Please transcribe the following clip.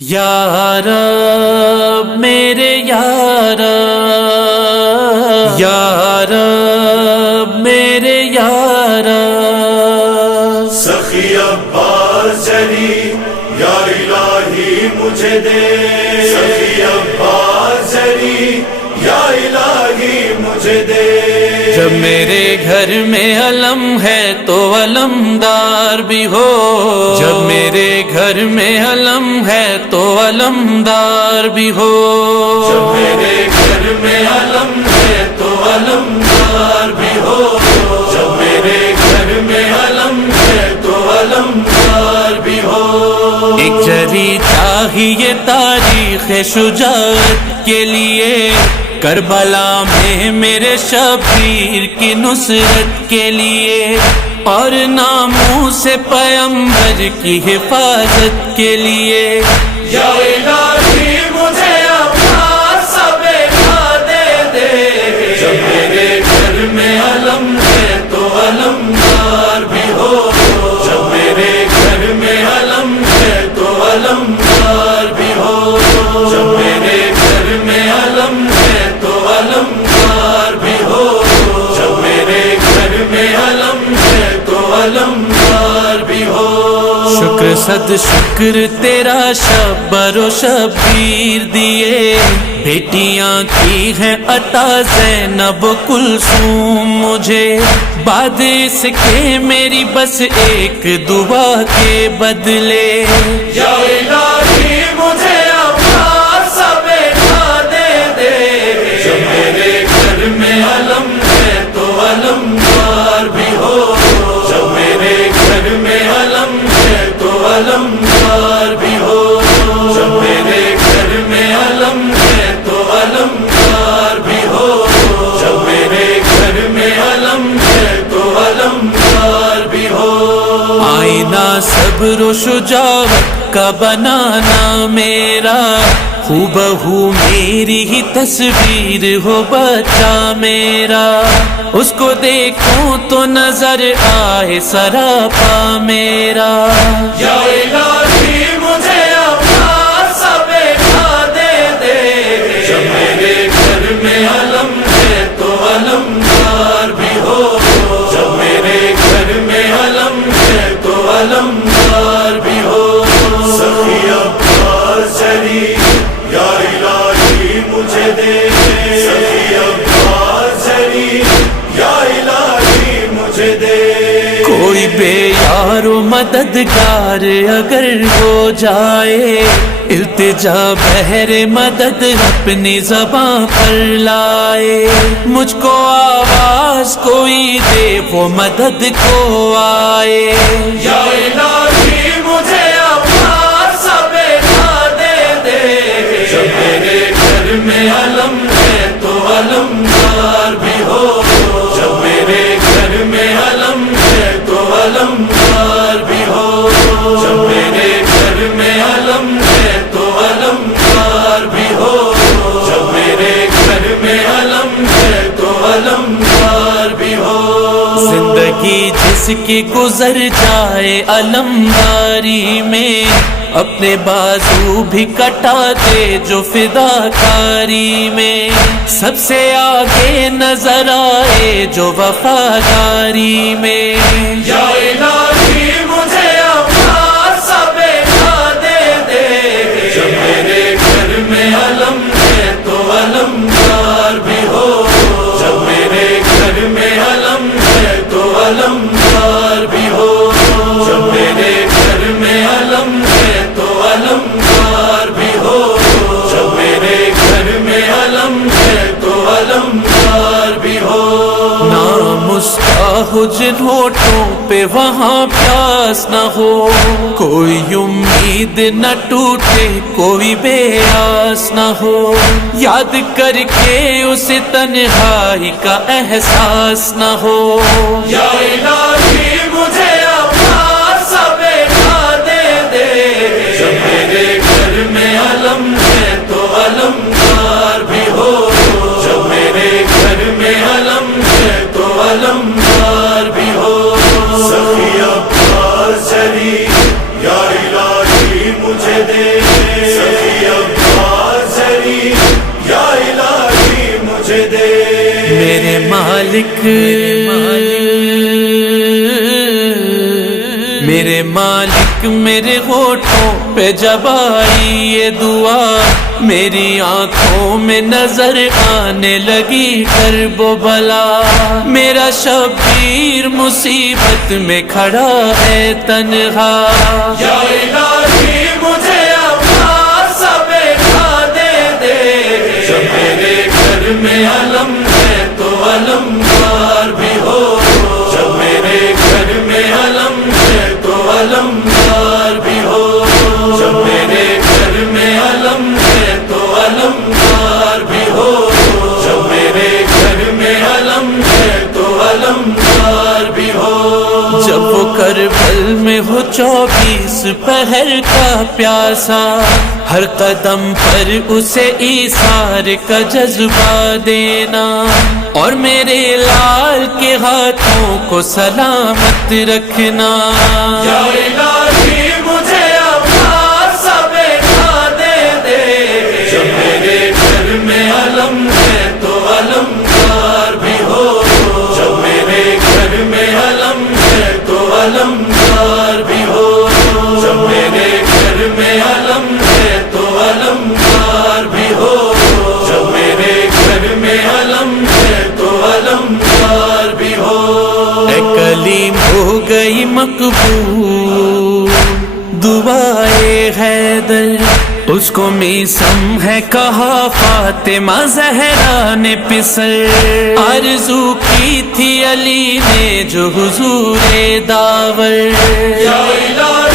یا رب میرے یا رب، یا رب میرے یا رب، سخی عباس جری یا الہی مجھے دے، سخی عباس جری یا الہی مجھے دے۔ جب میرے گھر میں علم ہے تو علمدار بھی ہو، جب میرے گھر میں علم ہے تو علمدار بھی ہو، جب میرے گھر میں علم ہے تو علمدار بھی ہو، جب میرے گھر میں علم ہے تو علمدار بھی ہو۔ ایک جری چاہیے تاریخ شجاعت کے لیے، کربلا میں میرے شبیر کی نصرت کے لیے، اور ناموس پیغمبر کی حفاظت کے لیے۔ یا الہی مجھے عباس بیٹھا دے دے، جب میرے گھر میں علم ہے تو علمدار بھی ہو، جب میرے گھر میں علم ہے تو علمدار بھی ہو، جب میرے گھر میں علم ہے تو علمدار بھی ہو، جب میرے گھر میں علم ہے تو علمدار بھی ہو۔ شکر صد شکر تیرا شبر و شبیر دیے، بیٹیاں کی ہیں عطا زینب و کلثوم مجھے، بعد اس کے میری بس ایک دعا کے بدلے۔ یا الہی مجھے عباس بیٹھا دے دے، جب میرے گھر میں علم ہے تو علمدار بھی ہو، جب میرے گھر میں علم ہے تو علمدار بھی ہو، جب میرے گھر میں علم ہے تو علمدار بھی ہو، جب میرے گھر میں علم ہے تو علمدار بھی ہو۔ آئینہ صبر و شجاعت کا بنانا میرا، ہو بہو میری ہی تصویر ہو بچہ میرا، اس کو دیکھوں تو نظر آئے سراپا میرا۔ یا الہی مجھے عباس بیٹھا دے دے، جب میرے گھر میں علم ہے تو علمدار بھی ہو، جب میرے گھر میں علم ہے تو علمدار بھی ہو۔ سخی عباس جری یا الہی مجھے دے، سخی عباس جری یا الہی مجھے دے۔ کوئی بے یار و مددگار اگر ہو جائے، التجا بہر مدد اپنی زباں پر لائے، مجھ کو آواز کوئی دے وہ مدد کو آئے۔ یا الہی مجھے عباس بیٹھا دے دے، جب میرے گھر میں علم ہے تو علمدار بھی ہو، جب میرے گھر میں علم ہے تو علمدار بھی ہو، جب میرے گھر میں علم ہے تو علمدار بھی ہو، جب میرے گھر میں علم ہے تو علمدار بھی ہو۔ زندگی جس کی گزر جائے علمداری میں، اپنے بازو بھی کٹا دے جو فداکاری میں، سب سے آگے نظر آئے جو وفاداری میں۔ یا الہی مجھے عباس بیٹھا دے دے، جب میرے گھر میں علم ہے تو علمدار بھی ہو، جب میرے گھر میں علم ہے تو علمدار بھی ہو، جب میرے گھر میں علم ہے تو علمدار بھی ہو، جب میرے گھر میں علم ہے تو علمدار بھی ہو۔ نام اس کا ہو جن ہوٹوں پہ وہاں پیاس نہ ہو، کوئی امید نہ ٹوٹے کوئی بے آس نہ ہو، یاد کر کے اسے تنہائی کا احساس نہ ہو۔ یا الہی مجھے عباس بیٹھا دے دے، جب میرے گھر میں علم ہے تو علمدار بھی ہو، جب میرے گھر میں علم ہے تو علمدار بھی ہو۔ سخی عباس جری یا الہی مجھے دے، میرے مالک میرے ہونٹوں پہ جب آئی یہ دعا، میری آنکھوں میں نظر آنے لگی کرب و بلا، میرا شبیر مصیبت میں کھڑا ہے تنہا، یا الہی مجھے اپنا سا بیٹا دے دے، جب میرے گھر میں علم ہے تو علمدار بھی ہو، جب میرے گھر میں علم ہے تو علمدار بھی ہو، جب میرے گھر میں علم ہے تو علمدار بھی ہو، جب میرے گھر میں علم ہے تو علمدار بھی ہو۔ جب وہ کربل میں ہو 24 پہر کا پیاسا، ہر قدم پر اسے ایثار کا جذبہ دینا، اور میرے لال کے ہاتھوں کو سلامت رکھنا، یا الہی مجھے اپنا سا بیٹا دے دے، جب میرے گھر میں علم ہے تو علمدار بھی ہو، جب میرے گھر میں علم ہے تو علمدار بھی ہو، جب میرے گھر میں علم ہے تو علمدار بھی ہو، جب میرے گھر میں علم ہے تو علمدار بھی ہو۔ اے کلیم ہو گئی مقبول دعائے حیدر، اس کو میسم ہے کہا فاطمہ زہرا نے پسر، آرزو کی تھی علی نے جو حضور داور، یا الہی